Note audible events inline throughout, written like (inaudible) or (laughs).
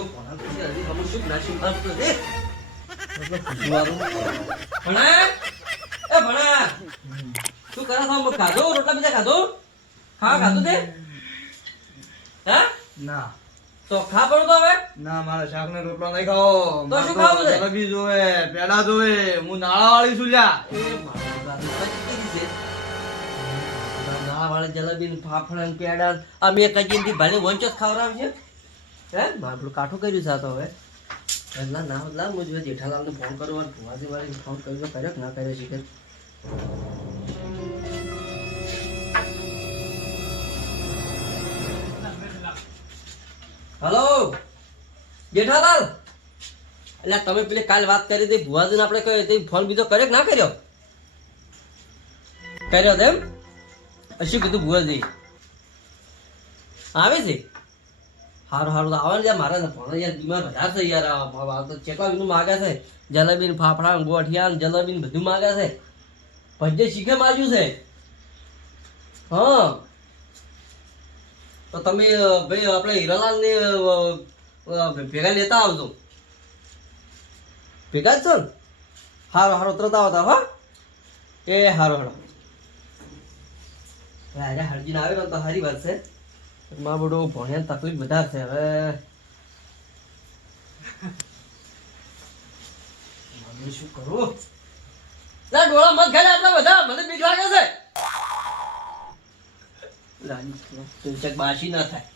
તો ભણા પછી હજી? અમુક શું? ના શું ભાવતું છે એટલે ખુશીવાળું. ભણા એ ભણા શું કરે છે? ખાધો? રોટલા બીજા ખાધો? ખાવા ખાધું તે? હા? ના. તો ખા તો હવે. ના મારે શાક ને રોટલો નહીં ખાવો તો શું ખાવું છે? જલેબી જોવે પેડા જોવે. હું નાળા વાળી છું. લ્યા જલેબી ફાફડા પેડા અમે કચી ભલે વંચો જ ખવડાવશે હે? મારું કાઠું કર્યું છે હવે. એટલા ના બદલા ફોન કરવા ભુવાજી ફોન કર્યો કર્યો ના કર્યો હલો? જેઠાલાલ? એટલે તમે પેલી કાલ વાત કરી હતી, ભુવાજીને આપણે કહ્યું ફોન બીજો કર્યો ના કર્યો? કર્યો તેમ? શું કીધું ભુવાજી. આવે છે? હારું હારું આવે ને મારે યાર બીમાર વધારે છે યાર. તો બધું માગે છે. જલેબી ફાફડા ગોઠિયા જલેબી બધું માગે છે. ભજ્જે શીખે માજ્યું છે. હા. તો તમે ભાઈ, આપણે હીરાલાલ ને ભેગા લેતા આવજો. ભેગા જ છો ને? હારો હારો તરત આવતા હા એ, હારો હારો. રાજા હરજીને આવે ને તો સારી વાત છે. મારું બધું ભણ્યા તકલીફ વધારે છે હવે. શું કરું? ના ડોળા મત ખાઈ આટલા બધા. મને બીક લાગે છે. બાસી ના થાય.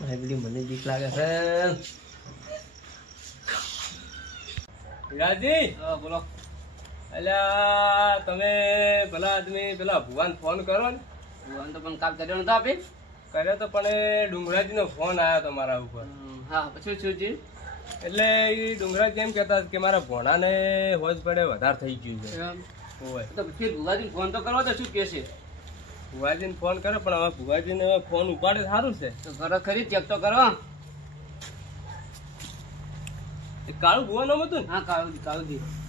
ભાઈ પેલી મને બીક લાગે છે. હીરાજી? હા બોલો. અલ્યા તમે પેલા આદમી પેલા ભુવાન ફોન કરો ને? ભુવાન તો પણ કામ કર્યો નતો આપી? કર્યો તો પણ એ ડુંગરાજીનો ફોન આવ્યો તમારા મારા ઉપર હા પછી શું છે એટલે એ ડુંગરાજી એમ કહેતા હતા કે મારા ભોણાને હોજ પડે વધારે થઈ ગયું છે. હોય તો પછી ભુવાજી ફોન તો કરવા તો શું કે છે ભુવાજીને ફોન કરે પણ હવે ભુવાજીને હવે ફોન ઉપાડે સારું છે. તો કરો ખરી ચેક તો કરવા કાળું ભુવાનું હતું હા કાળું કાળું દી કાળું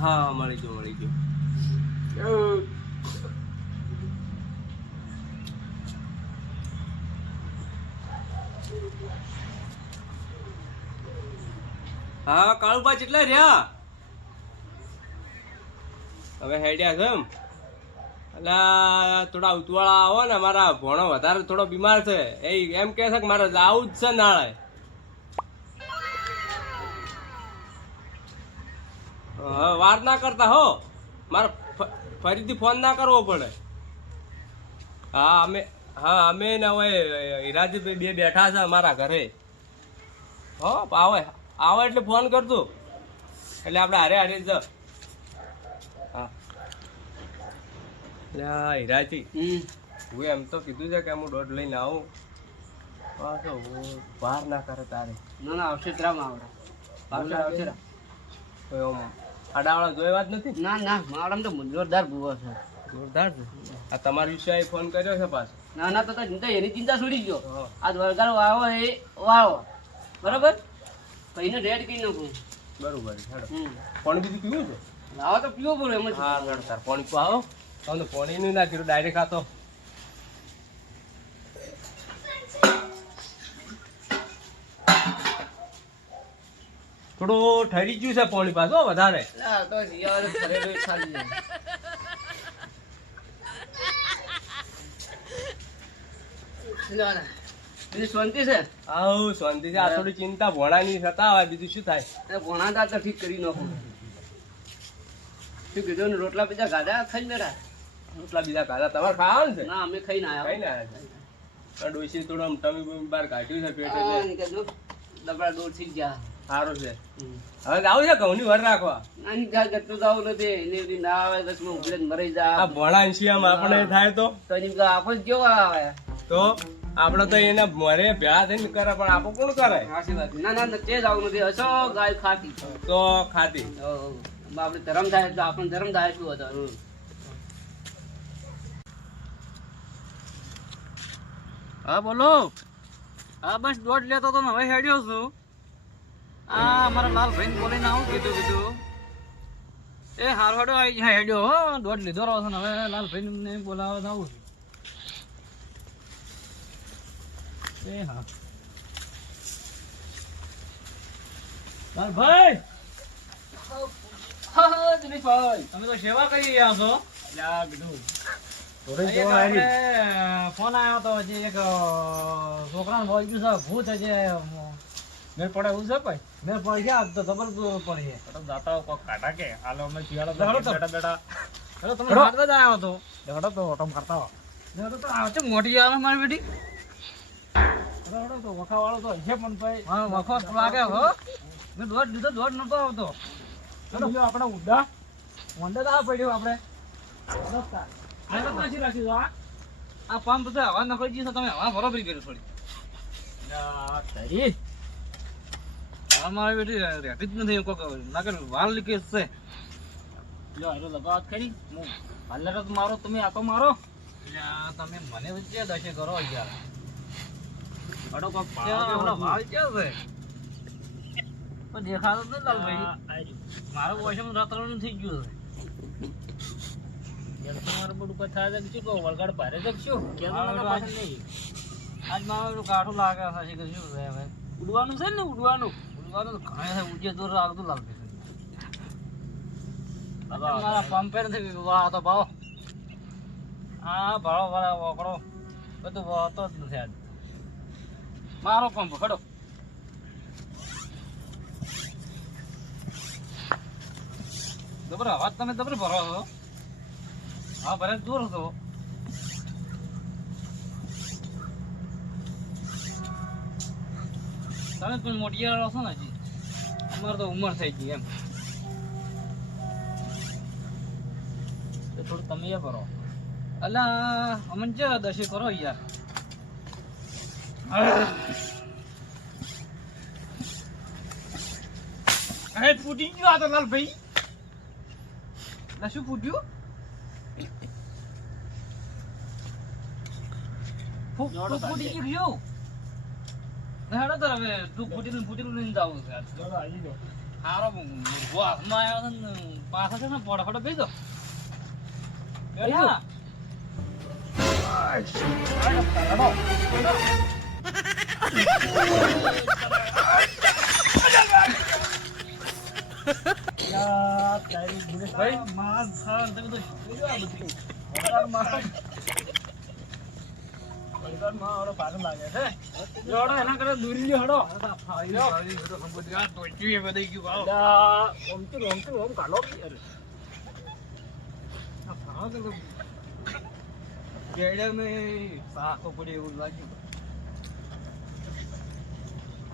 હા, મળી ગયો મળી ગયો. હા, કાળુભાઈ કેટલા રહ્યા? હવે હેડ્યા છે એમ. એટલે થોડા ઉતવાળા આવો ને મારા ભણો વધારે, થોડો બીમાર છે. એ એમ કહે છે કે મારે આવું જ છે નાળે. વાર ના કરતા હો. મારે ફરીથી ફોન ના કરવો પડે. હા અમે હા અમે ને હવે હિરાજીભાઈ બે બેઠા છે અમારા ઘરે. હો આવે આવે એટલે ફોન કરજો. એટલે આપણે હારે હારે જ હા. હિરાજી હું એમ તો કીધું છે કે હું દોઢ લઈને આવું. પાછો હું વાર ના કરે તારે. ના ના આવશે ત્રામ આવડે. આવશે આવશે. આડાવાળા જોઈ વાત નથી? ના ના મારામ તો જોરદાર ભૂવો છે. જોરદાર છે? આ તમારા વિશે ફોન કર્યો છે પાછો? ના ના તો તો ચિંતા એની ચિંતા છોડી ગયો. આ વરગારો વાવો એ વાવો. બરોબર? કઈને રેડ કહી નાખું. બરોબર પાણી બીજું પીવું છે? લાવો તો પીવો બોલો એમ હા પાણી પાવો તમને પાણી નહીં નાખ્યું ડાયરેક્ટ આતો થોડું ઠરી ગયું છે પાણી પાછું વધારે. બીજું શાંતિ છે? આવું શાંતિ છે. આ થોડી ચિંતા ભોણાની થતા હોય બીજું શું થાય? ભણાતા તો ઠીક કરી નાખો. શું કીધું ને રોટલા બીજા ગાધા ખાઈ બેઠા? રોટલા બીજા ગાધા. તમારે ખાવાનું છે? ના અમે ખાઈને આવ્યા ના આવ્યા ડોસી થોડું આમ ટમી બહાર કાઢ્યું છે પેટ. દબડા દૂર થઈ ગયા. સારું છે. હવે આવું છે ઘઉંની વર રાખવા આની ઘર ગતું જાવ નથી. બધી ના આવે બસ હું ઉભલે મરી જા આ ભોણા આમ આપણે થાય તો? તો એની ઘર આપણ કેવો આવે? તો આપણે તો એને મરે ભેળા થઈને કરે પણ આપો કોણ કરે? ના ના તે જ આવું નથી. હશો ગાય ખાતી. તો હો. આપણે ધરમ થાય તો આપણને ધરમ થાય શું હતો હા બોલો. હા બસ દોઢ લેતો તો હવે હેડ્યો છું. આ અમારા લાલ ભાઈને બોલીને આવું કીધું કીધું. એ હાર હાડો આવી જાય હેડ્યો હો દોઢ લીધો રહો છો ને હવે લાલભાઈ ને બોલાવવા આવું છું. એ હા. લાલભાઈ! હા હા દિનેશભાઈ તમે તો સેવા કરી રહ્યા છો. કીધું ફોન આવ્યો તો હજી એક છોકરાને બોલ ગયું છે ભૂત હજી મેળ પડે એવું છે ભાઈ. મેળ પડી ગયા તો જબર પડી છે દાતા કોક કાઢા કે? હાલો અમે શિયાળો તો. બેઠા બેઠા હેલો તમે હાથમાં જ આવ્યો હતો દોડો તો ઓટમ કરતા હો તો આવે. છે મોટી આવે મારી બેટી? તો વખા વાળો તો પણ ભાઈ. હા વખો લાગે હો. મેં દોડ લીધો દોડ નતો આવતો. હેલો આપણે ઉડા વંડે દા પડ્યો આપણે. રસ્તા. આ તો પાછી રાખી દો આ પંપ છે હવા નકળી ગઈ છે તમે હવા બરોબરી કરી થોડી. તારી. આ મારી બેટી રહેતી જ નથી કોક નગર વાલ લીકેજ છે. લ્યો આરો લગાવત ખરી. હું હાલર મારો તમે આતો મારો. તમે મને વચ્ચે દશે કરો યાર. અડો કોક વાળ ક્યાં છે? પણ દેખાતો નથી લાલભાઈ મારો વોશમ રાત્રનું થઈ ગયું. છે તમારે બધું ઉપર થાય તો શું કહું વળગાડ ભારે જગશું કે હા, આજ- આજ મારું કાઠું લાગે છે શી કરીશું હવે હવે. ઉડવાનું છે ને ઉડવાનું? ઉજે દૂર લાગતું મારા પંપે નથી વાળા તો ભાવ. આ ભાડો વાળા વકડો બધું વાતો જ નથી આજ. મારો પંપ ખડો. જબર અવાજ તમે જબર ભરો છો? હા ભરે દૂર હતો તમે પણ મોટિયાળો છો ને અમારે તો ઉંમર થઈ ગઈ એમ. થોડું તમે કરો. અલા અમન જ દશે કરો યાર. અરે ફૂટી ગયું આ તો લાલભાઈ ના શું ફૂટ્યું? ફૂટી. ગયું ના હેડો તાર હવે તું ફૂટેલું ફૂટેલું લઈને જાવું છે આજ. ચલો આવી જાઓ હારો મુર્ગો હાથમાં આવ્યો છે ને પાછો છે ને પોડો ફોડો બેસી દો બેઠા ભાઈ માર ખાન તમે તો જોયું આ બધું વળગાડ માર. વળગાડ માર ઓલો પાછો લાગે છે જોડો એના કરે દૂરી લ્યો હડો ફાઈ ફાઈ બધું સંબંધ આ ટોચ્યું એ બધી ગયું આવો ઓમ તો ઓમ તો ઓમ કાઢો અરે આ ફાવા તો ગેડે મે સાખો પડી એવું લાગ્યું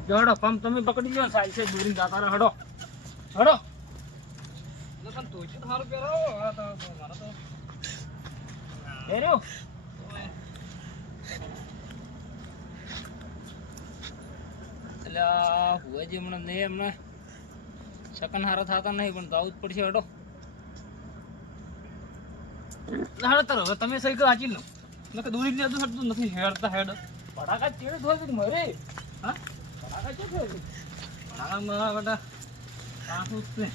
જોડો પંપ તમે પકડી લો સાઈ છે દૂરી દાતા રહો હડો હડો પણ તો સારું પહેરાવો તો તો એ રહ્યો એટલે હુવાજી હમણાં નહીં હમણાં શકન હારા થતા નહીં પણ તો આવું જ પડશે હટો હાડો તારો હવે તમે સહી વાંચી લો. નકર દૂરી ને હજુ હટતું નથી હેડતા હેડ. પડાકા ચેડે ધોઈ કે મરે. હા? પડાકા ચે ધોઈ આ મારા બેટા જ છે.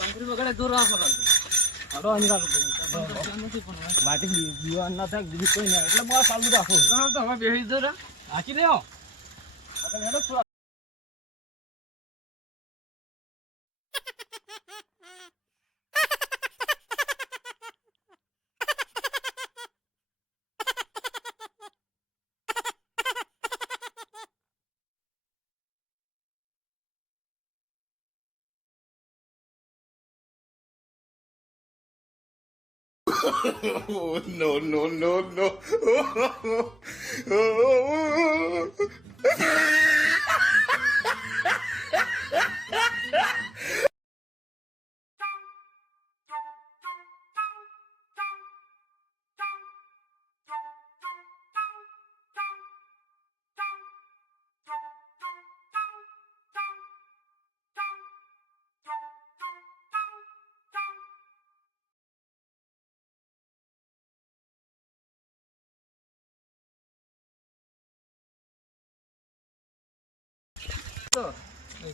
કંકરી વગેરે દૂર રાખો હડો અહીં રાખો હવે. દીવાન ના થાય, બીજું કોઈ નહીં એટલે મારે ચાલુ રાખો. તો હવે બેસી દો રા હાચી લેવો no, no, no, no. (laughs)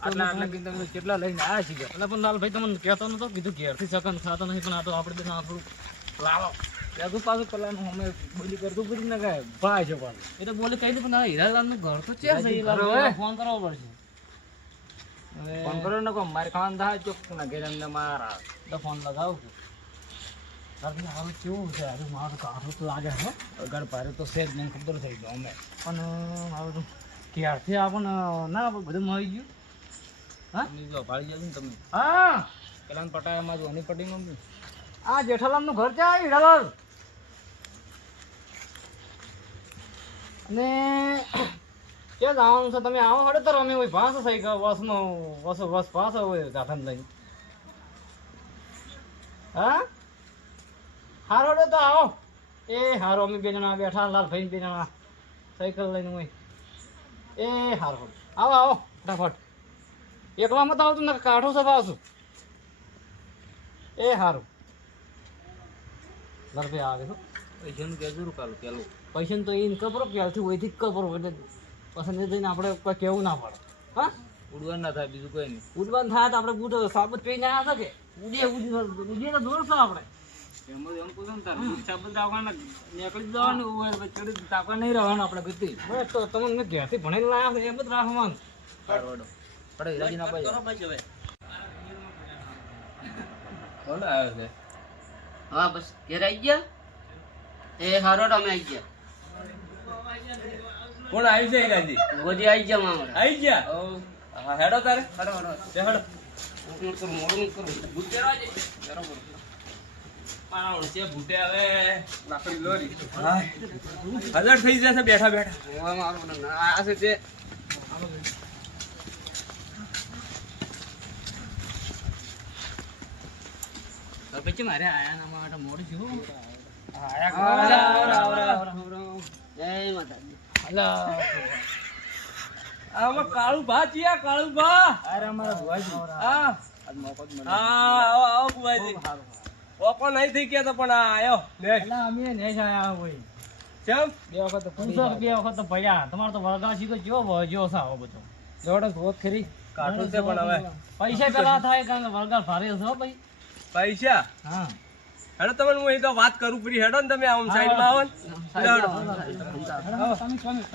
આટલા આટલા. કીધું તમે કેટલા લઈને આવ્યા છીએ એટલે પણ લાલભાઈ તમને કહેતો નતો કીધું ઘેરથી સકન ખાતો નહીં પણ આ તો આપણે બધા આપણું લાવો. ત્યાં પાછું પેલાનું અમે બોલી કરતું પૂરી ના કાંઈ ભાઈ છે પાછું એ તો બોલે કહી દે પણ હીરાલાલનું ઘર તો છે. ફોન કરવો પડશે. ફોન કરો ને કહો મારે ખાવાનું થાય ચોક ના ઘેર અંદર મારા. તો ફોન લગાવું છું હાલ કેવું છે? અરે મારું કાઢું તો લાગે હો. અગર ભારે તો છે જ નહીં ખબર થઈ ગયો અમે. પણ મારું ક્યારથી આપણને ના બધું મળી ગયું. જો ભાળી જજો ને તમે. હા. પેલા પટાયામાં ધોની પટીમાં આ જેઠાલાલનું ઘર છે હીરાલાલ અને ક્યાં જવાનું છે? તમે આવો હડે તો અમે હોય ભાસ થઈ ગયો બસનો બસ બસ પાસ હોય લઈને. હા? હારો હડે તો આવો. એ હારો અમે બે જણા બેઠા લાલ ભાઈ બે જણા. સાયકલ લઈને હોય. એ હારો. આવો આવો ફટાફટ. એકલા મત આવતું ને કાઢો આવશું એ સારું ભાઈ આવે છો પૈસાનું કહેજો કાલું પેલું. પૈસા તો એને કપરો પ્યાલથી હોયથી કપરો એટલે પસંદ જઈને આપણે કોઈ કેવું ના પડે. હા? ઉડવા ના થાય બીજું કોઈ નહીં. ઉડવાનું થાય તો આપણે બૂટ સાબુત આવ્યા છે કે? ઉડીએ ઉડી ઉડીએ તો દોડશો આપણે. એમાં એમ પૂછો ને તારે. સાબુ દાવવાના નીકળી જવાનું હોય પછી ચડી નહીં રહેવાનું આપણે બસ તો તમને ઘેરથી ભણેલું લાયા એમ જ રાખવાનું. પડે હિરાજી ના પછી કોણ આવ્યો છે? હા બસ ઘેર આવી ગયા? એ હારો અમે આવી ગયા. કોણ આવી છે હીરાજી ગોજી આવી ગયા મામા. આવી ગયા? હા. હેડો તારે. હેડો હેડો. બે હેડો. મોડું મોડું કરું? ભૂત પહેરવા બરોબર છે ભૂતે હવે. લાકડી લોરી હજાર થઈ જશે બેઠા બેઠા મારું આ છે તે પછી મારે આયા ના માટે મોડું છું જય માતાજી આમાં કાળુ ભા ચિયા કાળુ ભા અરે અમારા ભુવાજી આ આજ મોકો જ મળ્યો. હા આવો આવો બુવાજી ઓકો નહીં થઈ ગયા તો પણ આ આયો. અમે નહીં આયા હોય ચમ બે વખત તો પૂછો બે વખત તો તમારે તો વળગા શીખો જેવો ભજ્યો છે આવો બધો. જોડે હોત ખરી કાઠું છે પણ હવે પૈસા પેલા થાય કારણ કે વળગા ભારે હશે ભાઈ. પૈસા? હા. હેડો તમને હું એ તો વાત કરું પૂરી હેડો ને તમે આમ સાઈડમાં આવો ને.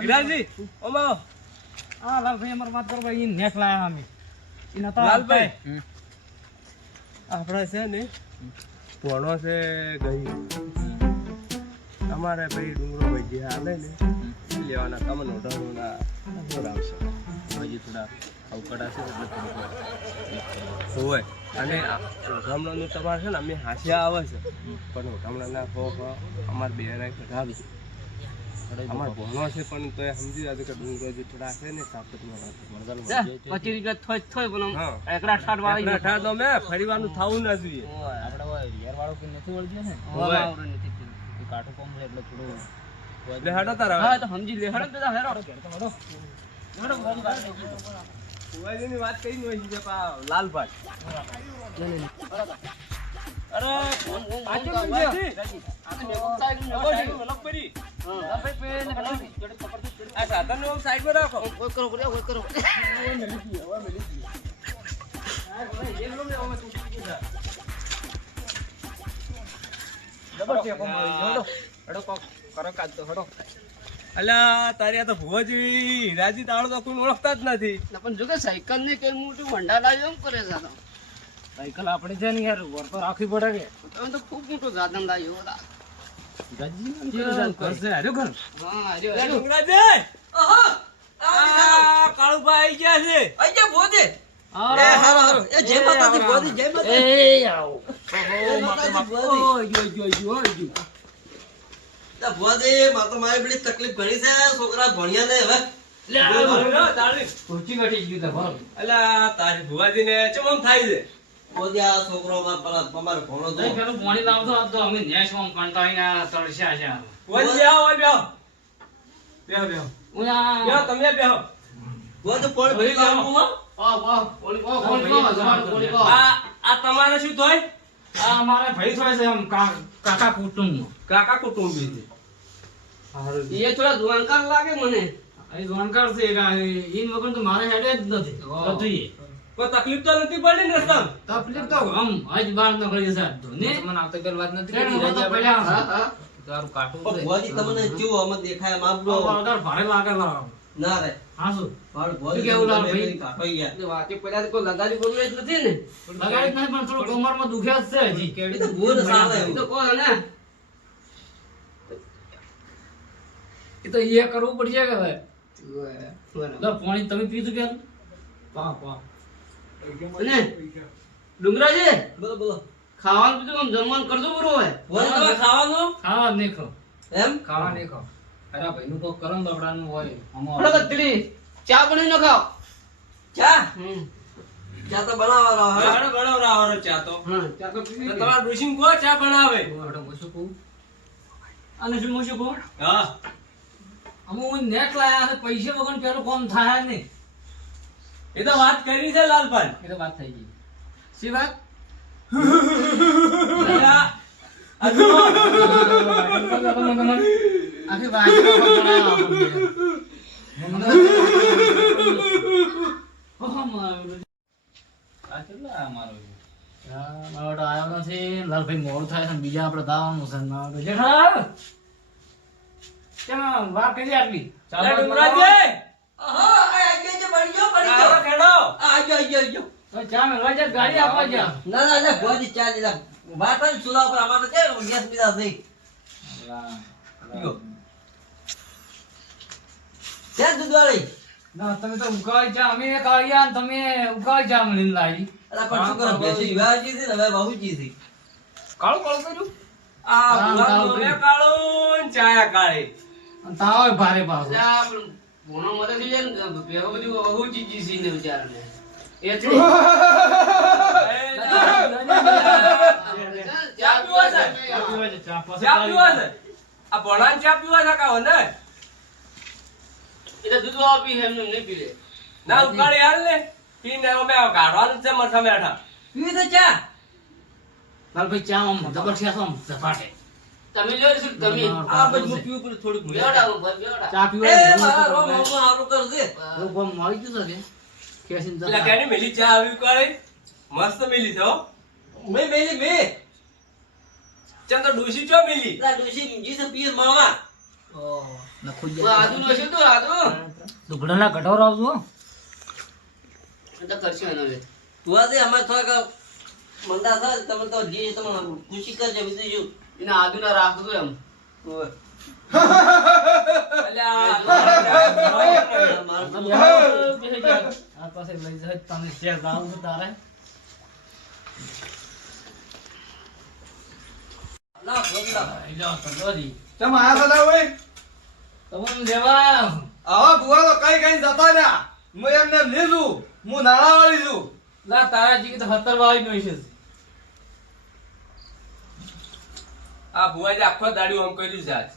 વિરાજી ઓમ આવો. હા લાલભાઈ અમારે વાત કરો ભાઈ નેક લાયા અમે. ઈ નતા લાલભાઈ આપણે છે ને પોણો છે ગઈ અમારે ભાઈ ડુંગરો ભાઈ જે હાલે ને લેવાના કમન ઓઢાડોના આવશે. હજી થોડા અવકડા છે એટલે થોડુંક હોય. અને ઓઢામણાનું તમારે છે ને અમે હાસ્યા આવે છે. પણ ઓઢામણાના હો હો અમારે બે રાય કઢાવી અમારે ભણો છે પણ તો સમજી જાય કે ડુંગરો જે થોડા છે ને કાપતમાં પછી રૂપિયા થોય થોય પણ એકડા ઠાઠ વાળી ઠા તો મેં ફરીવાનું થવું ના જોઈએ. આપણે યાર વાળો કે નથી વળજે ને? હોય. નથી કાઠું કોમ એટલે થોડું એટલે હાડો તારા હા તો સમજી લે હડો દાદા હેડો. વાત કરી નહીં છે પા લાલભાઈ અરે આજે આ સાધન કોઈ કરો કોઈ કરો હેડો. અલ્યા તારી આ તો ભુવાજી હીરાજી તાળો તો કોઈ ઓળખતા જ નથી. પણ જો કે સાયકલ ને કઈ મોટું ભંડાર લાવ્યો એમ કરે છે સાયકલ આપણે છે ને યાર વર તો રાખવી પડે કે. તમે તો ખૂબ મોટું સાધન લાવ્યો હતા. ઘર છે? હાર્યો ઘર. હા હાર્યો, અલ્યા હાર્યો. ડુંગરાજી! આ કાળુભાઈ ગયા છે. એ હારો, હારો. એ જય માતાજી, જય માતાજી. જય માતાજી, ભોજી. એ ભોજી, મારે તો મારી બધી તકલીફ ઘણી છે છોકરા ભણ્યા ને હવે. ખુરચી બેઠી ગયું તા ભર અલ્યા તારી ભુવાજીને ચમ થાય છે? આ છોકરો માર પેલા અમારે ભણો તો. પેલું પાણી લાવતો આજ અમે નેસમાં કંટાળીને તળસ્યા છે ભુવાજી આવો બેહો બેહો. બેહો ઉયા બેહો તમે બેહો. ભોજી, પાણી ભરી લાવું, હો. આ આ તમારે શું થાય? આ અમારે ભાઈ થાય છે આમ કાકા કુટુંબ. કાકા કુટુંબી છે. એ થોડા ધુઆંકાર લાગે મને અહીં જાણકાર છે ઈન વગર તો મારે હેડે જ નથી બધુંય. કોઈ તકલીફ તો નથી પડી ને રસ્તા તકલીફ તો આમ આજ બાર ન પડી છે ધોને મને આવતા કાલ વાત નથી કરી તો પડ્યા હા, હા. તારું કાઠું પણ છે. તમને કેવું આમાં દેખાય આપડો આ ભારે લાગે લાગે. ના રે હા શું? મારું ભુવાજી કેવું લાગે ભાઈ? કાપાઈ ગયા એટલે વાતે પડ્યા કોઈ લગાડી બોલવે જ નથી ને લગાડી નથી પણ થોડું કમરમાં દુખે જ છે હજી. કેડી તો ભૂલ સાલે તો કોણ ને એ તો એ કરવું પડશે કે ભાઈ પાણી તમે પીધું કે? પા પા અને ડુંગરાજી બોલો બોલો. ખાવાનું પીધું આમ જમવાનું કરજો બરો હોય તમે ખાવાનું? ખાવા નહીં ખાવ. એમ? ખાવા નહીં ખાવ. અરે ભાઈ નું કોઈ કરમ બગડાનું હોય અમારો થોડોક ચા બનાવી ન ખાઓ ચા? હમ. ચા તો બનાવવાનો હવે હાડો બનાવરાવાનો ચા તો. હા ચા તો તમારા ચા બનાવે. હું હું શું કહું. અને શું હું શું કહું? હા. અમુક હું નેટ લાયા છે પૈસા વગર પેલું કોમ થાય નહીં. એ તો વાત કરી છે લાલભાઈ. એ તો વાત થઈ ગઈ. શી વાત? (laughs) મારો આવ્યો નથી. લાલભાઈ મોડું થાય છે બીજા આપણે દાવાનું છે ને મારો તો જેઠાલાલ! કેમ વાત કરી આટલી ખેડો. તો ચા મેળવા જા ગાડી આપવા જા ના ના ના ચા વાત પર અમારે છે ગેસ બીજા દૂધવાળી. ના તમે તો ઉકાળી ચા અમે કાળિયા ને તમે ઉકાળી ચા મળીને લાવી. અલા પણ શું કરો બેસી વિવાહજી થી ને હવે બહુજી થી કાળું કાળું કર્યું? આ કાળું ચાયા કાળી. તાવ ભારે પાછો ભૂણો મરે થઈ જાય ને પેલો બધું બહુ ચીજી સી ને બિચારાને. એ છે (laughs) એ ચા પીવા છે. ચા પાસે ચા પીવા છે? આ ભોળાને ચા પીવા છે કાં ને? એ તો દૂધ વાળો પી છે, એમને નહીં પી લે. ના ઉકાળી હાલ ને પીને અમે કાઢવાનું છે મરસા બેઠા પીવી તો ચા લાલભાઈ ચા આમ જબરજસ્ત આમ ઝપાટે તમે લ્યો છો તમે. આ બજ મુ પીવું પણ થોડું ઉપર, બેવડા. ચા એ મારા રો રોમ આરો કર દે રો મળી મારી છે કે કેસીન એટલે કેની મેલી ચા આવી ઉકાળી? મસ્ત મેલી છો મે મેલી મે ચંદ ડોશી ચો મેલી? પેલા ડોશી જી સે પીએ મામા. જા તો આદુનો છે તો આદુ. દુગડાના કટોર આવજો. તો કરશું એનો લે. તું આજે અમાર થોડાક મંદા થાય તમે તો જે તમે ખુશી કરજે બીજું શું એને આદુના રાખજો એમ. ઓય. અલ્યા મારું આ પાસે લઈ જાય તમે શેર લાવું છે તારે ના ભોગલા લઈ જાઓ તો જોરી. ચમ આયા બધા હોય તમને લેવા આવા ભુવા તો કઈ કઈ જતા રહ્યા હું એમને એમ લીધું હું નાણા વાળી છું લા તારા જીગી તો સત્તર વાળી નો છે આ ભુવાજી આખો દાડી આમ કર્યું છે આજ.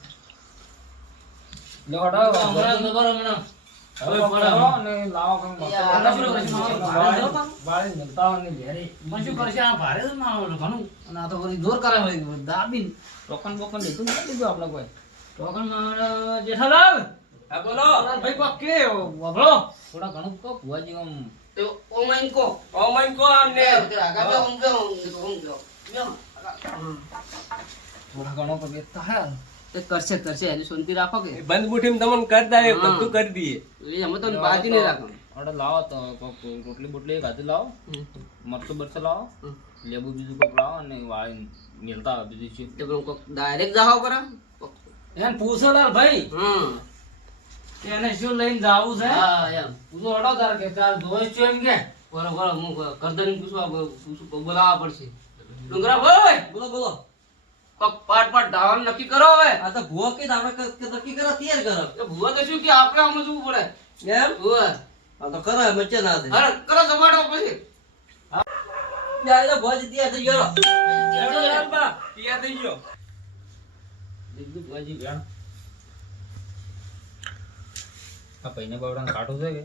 લોડો હમણાં ખબર હમણાં. હવે પડો ને લાવો કમ વાળી ઘેરે કરશે? આ ભારે આ ઘણું. અને આ તો વળી જોર કરે હોય દાબીન. ટોકન બોકન લીધું નથી લીધું આપણે કોઈ? ટોકનમાં જેઠાલાલ. હા બોલો. ભાઈ કોક કે વભળો થોડા ઘણું કો ભુવાજી આમ. કો. કો આમને. બે ઉતર આગા બે ઊંઘે ઊંઘે ઊંઘે. બેહો. થોડા ઘણો તો બેસતા હે. એ કરશે કરશે. એની શાંતિ રાખો કે? બંધ મુઠીમાં તમને કરી હા. બધું કરી દઈએ. એ અમે તો બાજી નહીં રાખો. અરે લાવો તો રોટલી બોટલી ગાજુ લાવો. મરચું બરચું લાવો. લેબુ બીજું કોક લાવો અને વાળી મેલતા આવે બીજું શું તે કોક ડાયરેક્ટ જાહો કરે એને પૂછો લાલ ભાઈ. હમ. એને શું લઈને જાવું છે? હા એમ. પૂછો અડો તાર કે ચાલ દોષ છું એમ કે? બરોબર હું કરદન પૂછવા બોલાવવા પડશે. ડુંગરા ભાઈ બોલો બોલો. કોક પાટ પાટ ડાવાનું નક્કી કરો હવે. આ તો ભૂવો કે ક- નક્કી કરો તૈયાર કરો. ભૂવા તો શું કે આપણે સમજવું પડે એમ? ભૂવા આ તો કરો મચ્ચે ના દે અરે કરો જમાડો પછી. ભોજ તૈયાર થઈ ગયો. તૈયાર થઈ ગયો. દીકરી ભુવાજી વેણ આ પૈને બાવડાને કાઢું છે કે?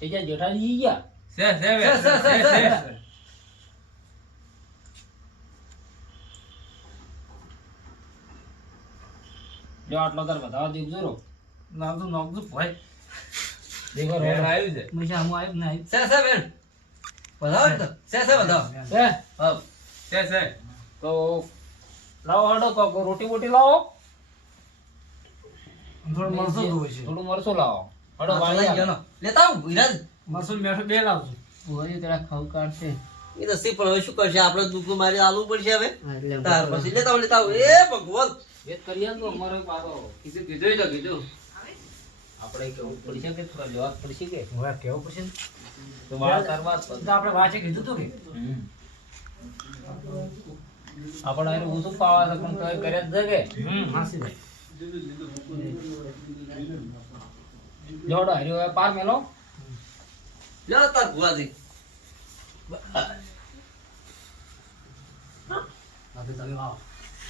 થઈ ગયા જેઠાજી ગયા? જો આટલો તાર બતાવો દેખજો રો નાખજો નાખજો ભાઈ. દેખો રો આવ્યું છે. મજા હું આવ્યું ના આવ્યું સે સે બેન બતાવો તો? સે સે બતાવો સે હા સે સે તો લાવો હડો કોક રોટી બોટી લાવો. થોડું મરસો જોવે છે. થોડું મરસો લાવો. હડો વાળી ગયો. લેતા આવું વિરાજ મરસો મેઠો બે લાવજો. ભુવાજી તેરા ખાવ કાઢશે. એ તો સી પણ હવે શું કરશે? આપણે દુઃખ મારી આલવું પડશે હવે. તાર પછી લેતા આવો લેતા આવો. એ ભગવાન! વેત કરી આલો અમારો પાછો કીધું કીધું તો કીધું. આપણે કેવું પડશે કે થોડા લેવા પડશે કે? હવે કેવું પડશે? ને? તો કરવા તો આપણે વાંચે કીધું તો કે? આપણે એને ઓછું પાવા છે પણ તોય કર્યા જ કે? હમ હાસી ભાઈ જોડો હર્યો હવે પાર મેલો. લે તાર ભુવાજી. આપણે તમે લાવો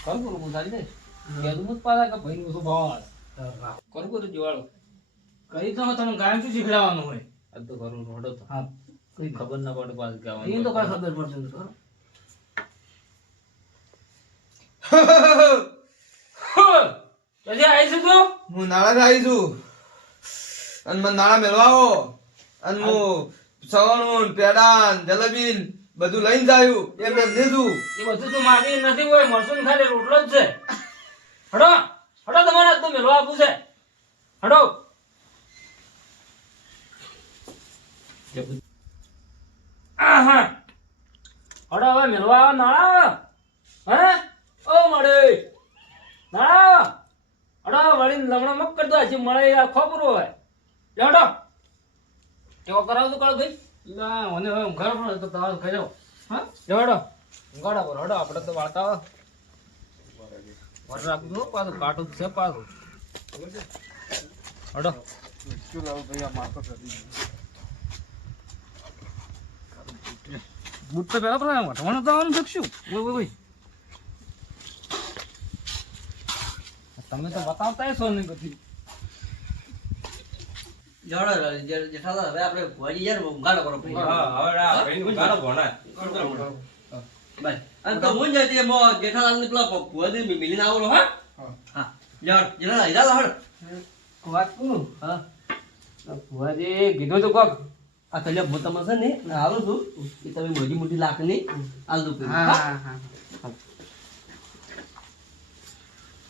કરું કરું હું ચાલી દે કીધું જ કે ભાઈ ઓછું ભાવ આવે તો લાવો. કરું કરું જોવાળો? કઈ તો તમે ગાયન શું શીખડાવવાનું હોય? આ તો કરું રોડો તો. હા કઈ ખબર ના પડે પાછું કે એ તો કઈ ખબર પડશે નહીં ખરો. પછી આવીશું તું હું નાળા આવી છું. અને મને નાળા મેળવાવો. અને હું. સવણું પેડા જલેબી બધું લઈને જાયું એમને લીધું. એ બધું તો માગી નથી હોય મળશું ખાલી રોટલો જ છે. હડો હડો તમારે તો મેળવા આપું છે. હડો. આહા. હડો હવે મેળવા આવો નાળા. હે? ઓ મળે નાળા. હડો વળીને લમણો મક કરતો હજી મળે આ ખોપરો હોય લે હડો. એવો કરાવતો કાળ ભાઈ? ના મને હવે ઊંઘાડો પડે તો તમારે કર્યો હા? હેડો. ગાડા પર હડો આપણે તો વાર્તા વર રાખજો પાછું કાટું છે પાછું. હડો. બૂટ તો પહેલા પેલા વટવાનું તો આવવાનું શકશું ઓય ઓય ઓય તમે તો બતાવતા છો ને બધી. જોડો જે- જેઠાલાલ હવે આપણે યાર કરો. હા હવે ભોણા. બાય. અને તો હું જાય તે મો જેઠાલાલને પેલા ભુ- ભુવાજી મિલીને આવો હા હા જડ જેઠાલાલ હીરા હળ વાત કરું હા ભુવાજી કીધું તો કોક આ કલ્યા હું તમે છે ને આવું છું એ તમે મોટી મોટી લાકડી આલ દઉં પેલું.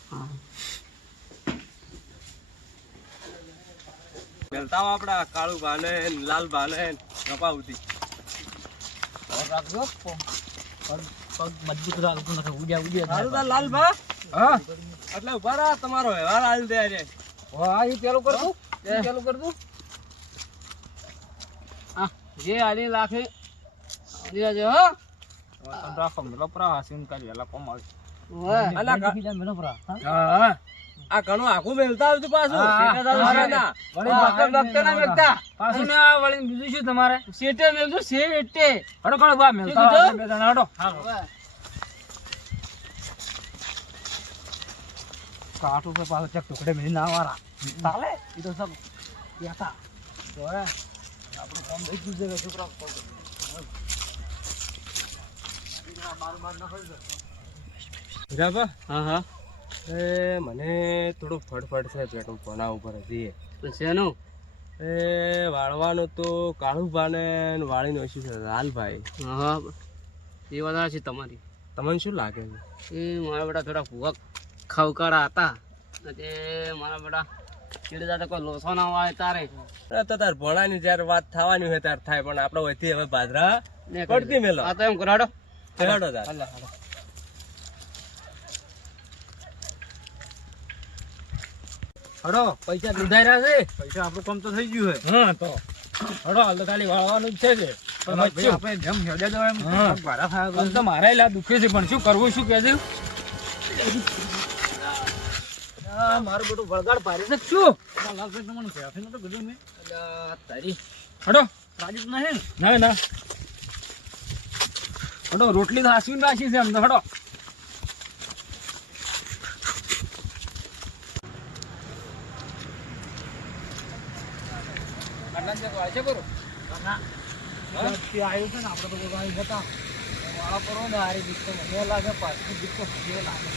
હા મેલતા આવો આપડા કાળુ ભાને લાલ ભાને ને કપાવતી રાખજો પગ મજબૂત રાખજો નથી ઉડ્યા ઉડ્યા સારું તાર હા એટલે ઊભા રહો તમારો વ્યવહાર હાલ દે આજે હા એ પેલું કર દઉં પેલું કર દઉં હા જે આલી લાખે આલી આજે હો રાખો મેલો પ્રા હાસીન કરી વેલા કોમળ અલા કા- હા હા આ ઘણું આખું મેલતા આવતું પાછું. ને વળી બીજું શું તમારે? હડો બા મેલતા હડો. પાછો ચક ટુકડે મેલી ના વાળા ચાલે એ તો સબ તો આપણું કામ થઈ ગયું છે છોકરા હા હા. એ મને થોડું ફડફડ છે પેટ્રોલ કોના ઉપર હતી તો શેનું? એ વાળવાનું તો કાળુ ભાને ને વાળીને ઓછું છે લાલભાઈ. હા એ વધારે છે તમારી. તમને શું લાગે છે? એ મારા બેટા થોડા ભૂવા ખવકારા હતા. અને મારા બેટા ચીડ જાતે કોઈ લોસો ના હોય તારે. તો તાર ભણાની જયારે વાત થવાની હોય ત્યારે થાય પણ આપણે વહીથી હવે બાજરા પડતી મેલો. આ તો એમ કરાડો. કરાડો તાર. હડો પૈસા લીધા રહ્યા છે. પૈસા આપણું કામ તો થઈ ગયું છે. હા તો. હડો હાલ તો ખાલી વાળવાનું જ છે કે. પણ આપણે જેમ હેડે જવાય એમ ભારા તો મારા લા દુખે છે પણ શું કરવું શું કહે છે? મારું બધું વળગાડ પાડી છે શું? લાલભાઈ તમને કહેવાય નતો કીધું મેં તારી. હડો. રાજીત નહીં ના ના. હડો રોટલી તો હાસવીને રાખી છે એમ તો હડો. જ વાંચે આવ્યું છે ને આપણે તો કોઈ જતા વાળા પર ને આરી દીકરો મને લાગે પાછું દીકરો લાગે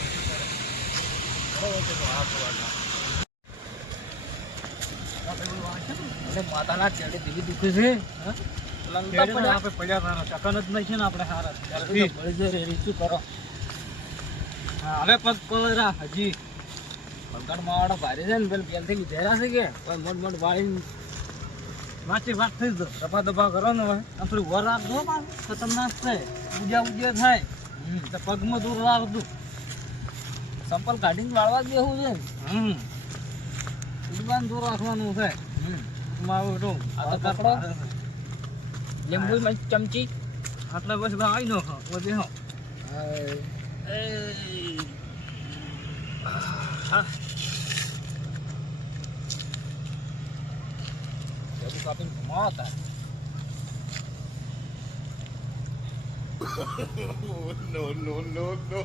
માતાના ચેડે દિલી દુખે છે આપણે પડ્યા ચકન જ નહીં છે ને આપણે હારા. શું કરો? હવે પગ કોરા હજી. પગડ માવાડા ભારે છે ને પેલ પેલથી લીધેલા છે કે? મોટ મોટ વાળી વાંચી વાત થઈ જાય દબા દબા કરો ને હવે આમ થોડી વર રાખજો તો તમને છે ઉજા ઉજા થાય. તો પગમાં દૂર રાખજો સંપલ કાઢીને વાળવા જ બેહવું છે. હમ. ઉડવાન દૂર રાખવાનું છે. મારું તો આ તો કપડો? લીંબુ ચમચી? આટલે બસ આવી નો દેહો એ બધું કાપીને ઘુમાવો તાર. no, no, no, no.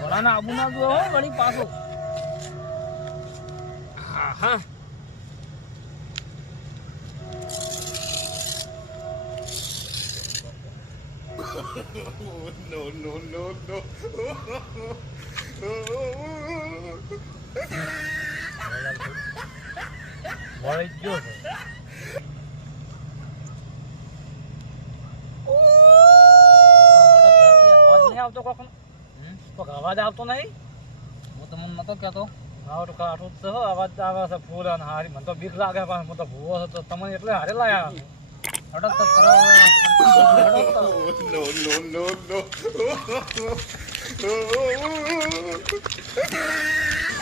વળાના Abu ના જો હો વળી પાછો હા હા no, no, no, no. વળી ગયો આવતો કોકનો કોક અવાજ આવતો નહીં હું તમને નતો કહેતો મારું કાઠું જ છે અવાજ આવે છે ફૂલ અને હારી મને તો બીક લાગે પણ હું તો ભૂવો છે તો તમને એટલે હારે લાયા હડક તો કરો નો નો no.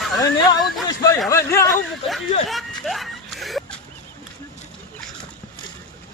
હવે આવું દિનેશભાઈ હવે નહીં આવું